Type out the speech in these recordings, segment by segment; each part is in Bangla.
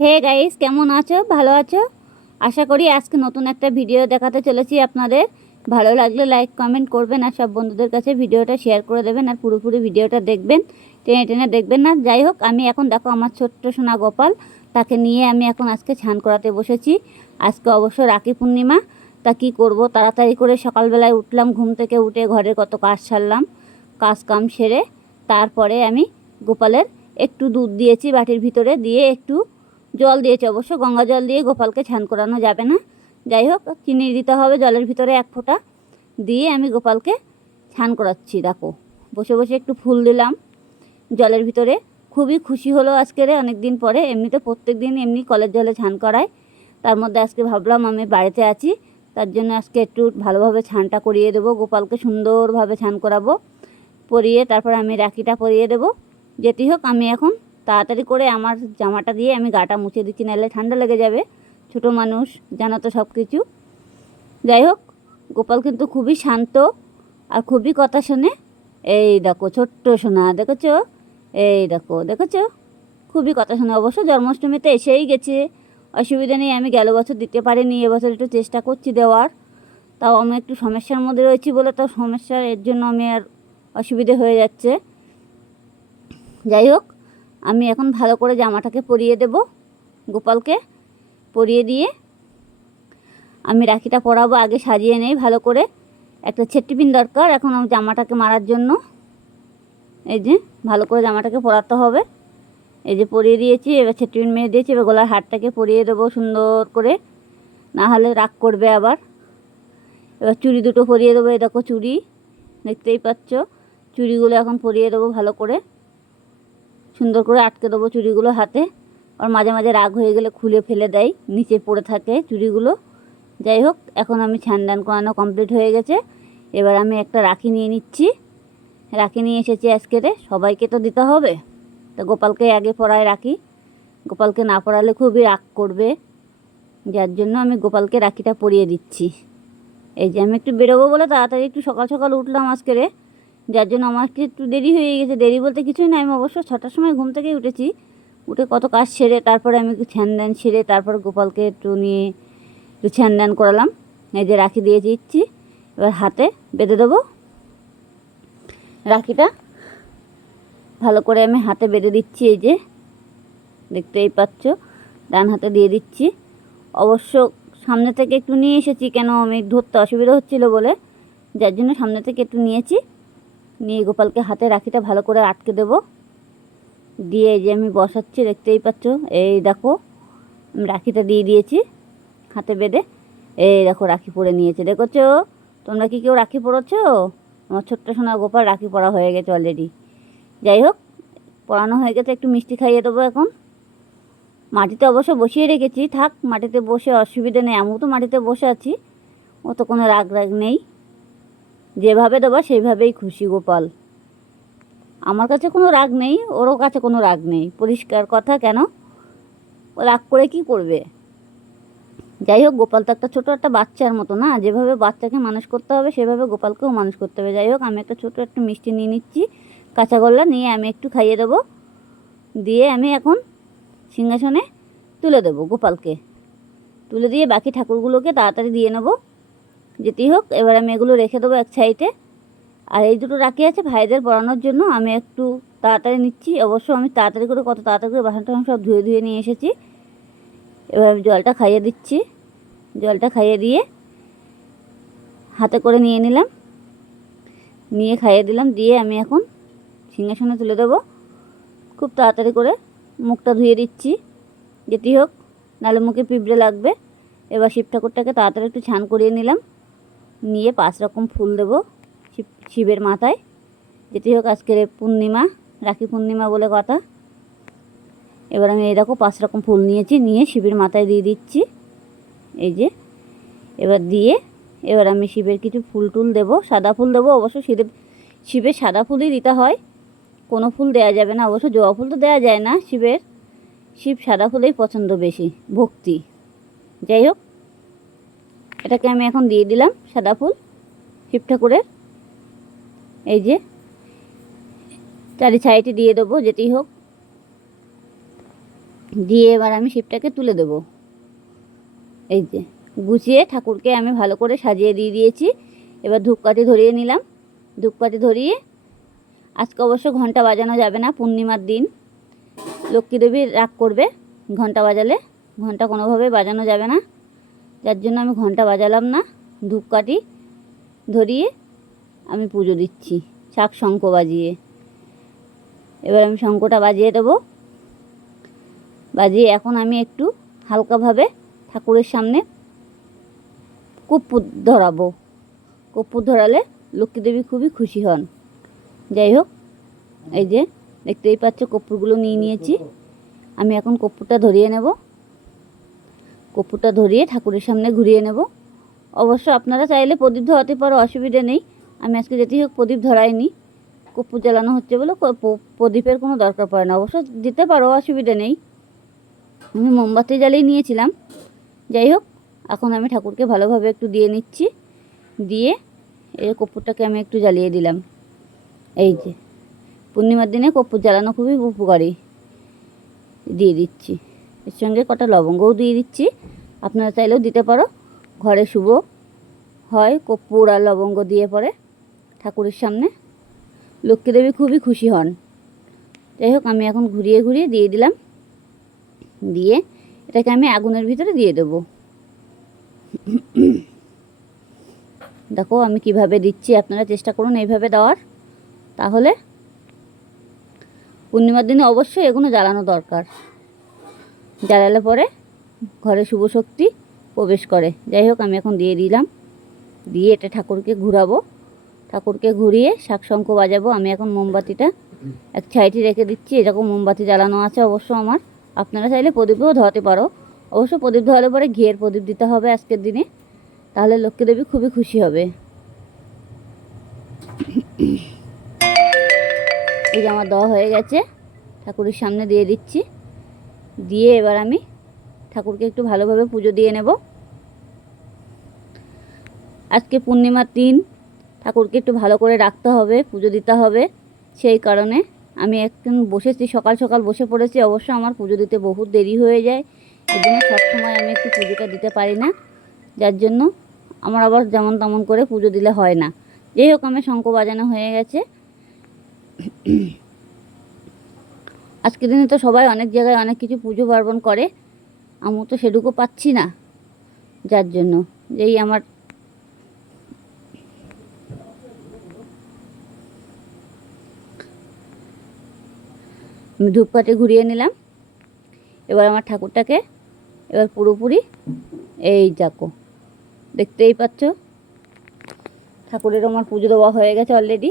হে গাইস কেমন আছো? ভালো আছো? আশা করি আজকে নতুন একটা ভিডিও দেখাতে চলেছি আপনাদের। ভালো লাগলে লাইক কমেন্ট করবেন আর সব বন্ধুদের কাছে ভিডিওটা শেয়ার করে দেবেন আর পুরোপুরি ভিডিওটা দেখবেন। টেনে টেনে দেখবেন না? যাই হোক, আমি এখন দেখো আমার ছোট্ট সোনা গোপাল। তাকে নিয়ে আমি এখন আজকে স্নান করাতে বসেছি। আজকে অবশ্য রাখি পূর্ণিমা। তা কি করব? তাড়াতাড়ি করে সকালবেলায় উঠলাম, ঘুম থেকে উঠে ঘরের কত কাজ সারলাম কাজ কাম সেরে তারপরে আমি গোপালের একটু দুধ দিয়েছি বাটির ভিতরে, দিয়ে একটু জল দিয়েছি অবশ্য, গঙ্গা জল দিয়ে গোপালকে ছান করানো যাবে না। যাই হোক, চিনি দিতে হবে জলের ভিতরে এক ফোঁটা। দিয়ে আমি গোপালকে ছান করাচ্ছি, দেখো। বসে বসে একটু ফুল দিলাম জলের ভিতরে। খুবই খুশি হলো আজকের অনেক দিন পরে। এমনিতে প্রত্যেক দিন এমনি কলের জলে ছান করায়। তার মধ্যে আজকে ভাবলাম আমি বাড়িতে আছি। তার জন্য আজকে একটু ভালোভাবে ছানটা করিয়ে দেবো। গোপালকে সুন্দরভাবে ছান করাবো। পরিয়ে তারপর আমি রাখিটা পরিয়ে দেবো। যেটি হোক, আমি এখন তাড়াতাড়ি করে আমার জামাটা দিয়ে আমি গাটা মুছে দিচ্ছি, নাহলে ঠান্ডা লেগে যাবে। ছোট মানুষ, জানো তো সব কিছু যাই হোক, গোপাল কিন্তু খুবই শান্ত আর খুবই কথা শোনে। এই দেখো, ছোট্ট সোনা, দেখেছ? এই দেখো, দেখেছ? খুবই কথা শোনে। অবশ্য জন্মাষ্টমীতে এসেই গেছে। অসুবিধা নেই, আমি গেল বছর দিতে পারিনি এবছর একটু চেষ্টা করছি দেওয়ার। তাও আমি একটু সমস্যার মধ্যে রয়েছি বলে তো সমস্যার এর জন্য আমি আর অসুবিধে হয়ে যাচ্ছে। যাই হোক আমি এখন ভালো করে জামাটাকে পরিয়ে দেব, গোপালকে পরিয়ে দিয়ে। আমি রাখিটা পরাবো, আগে সাজিয়ে নেই, ভালো করে। একটা ছেট্টিপিন দরকার এখন আমি জামাটাকে মারার জন্য। এই যে, ভালো করে জামাটাকে পরাতে হবে। এই যে পরিয়ে দিয়েছি, এবার ছেট্টিপিন মেরে দিয়েছি, এবার গলার হারটাকে পরিয়ে দেবো সুন্দর করে। না হলে রাগ করবে আবার। এবার চুড়ি দুটো পরিয়ে দেবো, এই দেখো চুড়ি, দেখতেই পাচ্ছ। চুড়িগুলো এখন পরিয়ে দেবো ভালো করে। সুন্দর করে আটকে দেবো চুড়িগুলো হাতে। আর মাঝে মাঝে রাগ হয়ে গেলে খুলে ফেলে দেয়, নিচে পড়ে থাকে চুড়িগুলো। যাই হোক, এখন আমি ছান করানো কমপ্লিট হয়ে গেছে। এবার আমি একটা রাখি নিয়ে নিচ্ছি। রাখি নিয়ে এসেছি আজকেরে, সবাইকে তো দিতে হবে। তো গোপালকে আগে পড়ায় রাখি। গোপালকে না পড়ালে খুবই রাগ করবে। যার জন্য আমি গোপালকে রাখিটা পরিয়ে দিচ্ছি। এই যে আমি একটু বেরোবো বলে তাড়াতাড়ি একটু সকাল সকাল উঠলাম আজকেরে। যার জন্য আমার একটু দেরি হয়ে গেছে। দেরি বলতে কিছুই না, আমি অবশ্য ছটার সময় ঘুম থেকে উঠেছি। উঠে কত কাজ সেরে তারপরে আমি একটু ছ্যান ধ্যান সেরে তারপর গোপালকে একটু নিয়ে একটু ছ্যান ধ্যান করালাম। এই যে রাখি দিয়ে দিচ্ছি এবার হাতে বেঁধে দেবো। রাখিটা ভালো করে আমি হাতে বেঁধে দিচ্ছি, এই যে দেখতেই পাচ্ছ, ডান হাতে দিয়ে দিচ্ছি। অবশ্য সামনে থেকে একটু নিয়ে এসেছি কেন, আমি ধরতে অসুবিধা হচ্ছিল বলে, যার জন্য সামনে থেকে একটু নিয়েছি। নিয়ে গোপালকে হাতে রাখিটা ভালো করে আটকে দেব। দিয়ে যে আমি বসাচ্ছি, দেখতেই পাচ্ছ? এই দেখো, আমি রাখিটা দিয়ে দিয়েছি হাতে বেঁধে। এই দেখো, রাখি পরে নিয়েছে। দেখেছ? তোমরা কি কেউ রাখি পরেছো? আমার ছোট্ট সোনা গোপাল রাখি পরা হয়ে গেছে অলরেডি যাই হোক পড়ানো হয়ে গেছে, একটু মিষ্টি খাইয়ে দেবো এখন। মাটিতে অবশ্য বসিয়ে রেখেছি, থাক, মাটিতে বসে অসুবিধে নেই, আমিও তো মাটিতে বসে আছি। ও তো কোনো রাগ রাগ নেই। যেভাবে দেবো, সেইভাবেই খুশি, গোপাল। আমার কাছে কোনো রাগ নেই, ওরও কাছে কোনো রাগ নেই। পরিষ্কার কথা, কেন? ও রাগ করে কি করবে? যাই হোক, গোপাল তো একটা ছোটো একটা বাচ্চার মতো না? যেভাবে বাচ্চাকে মানুষ করতে হবে, সেভাবে গোপালকেও মানুষ করতে হবে। যাই হোক, আমি একটা ছোটো একটু মিষ্টি নিয়ে নিচ্ছি কাঁচাগোল্লা নিয়ে আমি একটু খাইয়ে দেবো। দিয়ে আমি এখন সিংহাসনে তুলে দেবো গোপালকে। তুলে দিয়ে বাকি ঠাকুরগুলোকে তাড়াতাড়ি দিয়ে নেব। যেতেই হোক, এবার আমি এগুলো রেখে দেবো এক সাইডে। আর এই দুটো রাখি আছে ভাইদের পড়ানোর জন্য, আমি একটু তাড়াতাড়ি নিচ্ছি। অবশ্য আমি তাড়াতাড়ি করে কত তাড়াতাড়ি করে বাসন টাসন সব ধুয়ে ধুয়ে নিয়ে এসেছি। এবার আমি জলটা খাইয়ে দিচ্ছি। জলটা খাইয়ে দিয়ে হাতে করে নিয়ে নিলাম। নিয়ে খাইয়ে দিলাম, দিয়ে আমি এখন সিংহাসনে তুলে দেবো। খুব তাড়াতাড়ি করে মুখটা ধুয়ে দিচ্ছি। যেটি হোক নাহলে মুখে পিঁপড়ে লাগবে। এবার শিব ঠাকুরটাকে তাড়াতাড়ি একটু ছান করিয়ে নিলাম। নিয়ে পাঁচ রকম ফুল দেবো শিবের মাথায়। যেটি হোক আজকের পূর্ণিমা, রাখি পূর্ণিমা বলে কথা। এবার আমি এই দেখো পাঁচ রকম ফুল নিয়েছি, নিয়ে শিবের মাথায় দিয়ে দিচ্ছি। এই যে, এবার দিয়ে এবার আমি শিবের কিছু ফুল টুল দেবো, সাদা ফুল দেবো। অবশ্য শিবের শিবের সাদা ফুলই দিতে হয়। কোনো ফুল দেওয়া যাবে না, অবশ্য জবা ফুল তো দেওয়া যায় না। শিবের, শিব সাদা ফুলেই পছন্দ বেশি, ভক্তি। যাই হোক এটাকে আমি এখন দিয়ে দিলাম সাদা ফুল শিব ঠাকুরের এই যে চারি সাইডে দিয়ে দেবো যেতেই হোক। দিয়ে এবার আমি শিবটাকে তুলে দেব। এই যে, গুছিয়ে ঠাকুরকে আমি ভালো করে সাজিয়ে দিয়ে দিয়েছি। এবার ধূপকাঠি ধরিয়ে নিলাম। ধূপকাঠি ধরিয়ে, আজকে অবশ্য ঘণ্টা বাজানো যাবে না, পূর্ণিমার দিন। লক্ষ্মী দেবী রাগ করবে ঘণ্টা বাজালে। ঘণ্টা কোনোভাবে বাজানো যাবে না। যার জন্য আমি ঘণ্টা বাজালাম না, ধূপকাঠি ধরিয়ে আমি পুজো দিচ্ছি, শাক শঙ্খ বাজিয়ে। এবার আমি শঙ্খটা বাজিয়ে দেবো। বাজিয়ে এখন আমি একটু হালকাভাবে ঠাকুরের সামনে কর্পূর ধরাবো। কর্পূর ধরালে লক্ষ্মী দেবী খুবই খুশি হন। যাই হোক, এই যে দেখতেই পাচ্ছ কর্পূরগুলো নিয়ে নিয়েছি। আমি এখন কর্পূরটা ধরিয়ে নেব। কর্পূরটা ধরিয়ে ঠাকুরের সামনে ঘুরিয়ে নেব। অবশ্য আপনারা চাইলে প্রদীপ ধরাতে পারো, অসুবিধে নেই। আমি আজকে যেতেই হোক প্রদীপ ধরাইনি। কর্পূর জ্বালানো হচ্ছে বলে প্রদীপের কোনো দরকার পড়ে না। অবশ্য দিতে পারো, অসুবিধে নেই। আমি মোমবাতি জ্বালিয়ে নিয়েছিলাম। যাই হোক, এখন আমি ঠাকুরকে ভালোভাবে একটু দিয়ে নিচ্ছি। দিয়ে এই কর্পূরটাকে আমি একটু জ্বালিয়ে দিলাম। এই যে, পূর্ণিমার দিনে কর্পূর জ্বালানো খুবই উপকারী। দিয়ে দিচ্ছি। এর সঙ্গে কটা লবঙ্গও দিয়ে দিচ্ছি। আপনারা চাইলেও দিতে পারো। ঘরে শুভ হয় কর্পূর আর লবঙ্গ দিয়ে পরে ঠাকুরের সামনে। লক্ষ্মী দেবী খুবই খুশি হন। যাই হোক, আমি এখন ঘুরিয়ে ঘুরিয়ে দিয়ে দিলাম। দিয়ে এটাকে আমি আগুনের ভিতরে দিয়ে দেবো। দেখো, আমি কীভাবে দিচ্ছি, আপনারা চেষ্টা করুন এইভাবে দেওয়ার। তাহলে পূর্ণিমার দিনে অবশ্যই এগুলো জ্বালানো দরকার। জ্বালালে পরে ঘরে শুভ শক্তি প্রবেশ করে। যাই হোক, আমি এখন দিয়ে দিলাম। দিয়ে এটা ঠাকুরকে ঘুরাবো। ঠাকুরকে ঘুরিয়ে শাক শঙ্খ বাজাবো। আমি এখন মোমবাতিটা এক সাইডে রেখে দিচ্ছি। এরকম মোমবাতি জ্বালানো আছে অবশ্য আমার। আপনারা চাইলে প্রদীপও ধরাতে পারো। অবশ্য প্রদীপ ধরালে পরে ঘিয়ের প্রদীপ দিতে হবে আজকের দিনে। তাহলে লক্ষ্মী দেবী খুবই খুশি হবে। এই যে আমার দেওয়া হয়ে গেছে। ঠাকুরের সামনে দিয়ে দিচ্ছি। দিয়ে এবার আমি ঠাকুরকে একটু ভালোভাবে পুজো দিয়ে নেব। আজকে পূর্ণিমার দিন, ঠাকুরকে একটু ভালো করে রাখতে হবে, পুজো দিতে হবে। সেই কারণে আমি একদিন বসেছি, সকাল সকাল বসে পড়েছি, অবশ্য আমার পুজো দিতে বহুত দেরি হয়ে যায়। এই জন্য সবসময় আমি একটু পুজোটা দিতে পারি না। যার জন্য আমার আবার যেমন তেমন করে পুজো দিলে হয় না। যাই হোক, আমার শঙ্খ বাজানো হয়ে গেছে। আজকের দিনে তো সবাই অনেক জায়গায় অনেক কিছু পুজো পার্বণ করে। আমি তো সেটুকু পাচ্ছি না, যার জন্য। যেই আমার আমি ধূপকাঠি ঘুরিয়ে নিলাম। এবার আমার ঠাকুরটাকে এবার পুরোপুরি এই যাকো দেখতেই পাচ্ছ? ঠাকুরের আমার পুজো দেওয়া হয়ে গেছে অলরেডি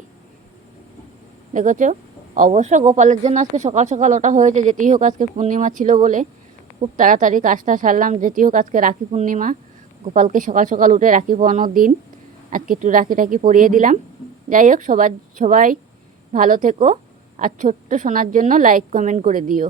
দেখেছ? অবশ্য গোপালের জন্য আজকে সকাল সকাল ওটা হয়েছে, যেটি হোক আজকে পূর্ণিমা ছিল বলে খুব তাড়াতাড়ি কাজটা সারলাম, যেটি হোক আজকে রাখি পূর্ণিমা। গোপালকে সকাল সকাল উঠে রাখি পরানোর দিন, আজকে একটু রাখি টাকি পরিয়ে দিলাম। যাই হোক সবার সবাই ভালো থেকো, আর ছোট্ট শোনার জন্য লাইক কমেন্ট করে দিও।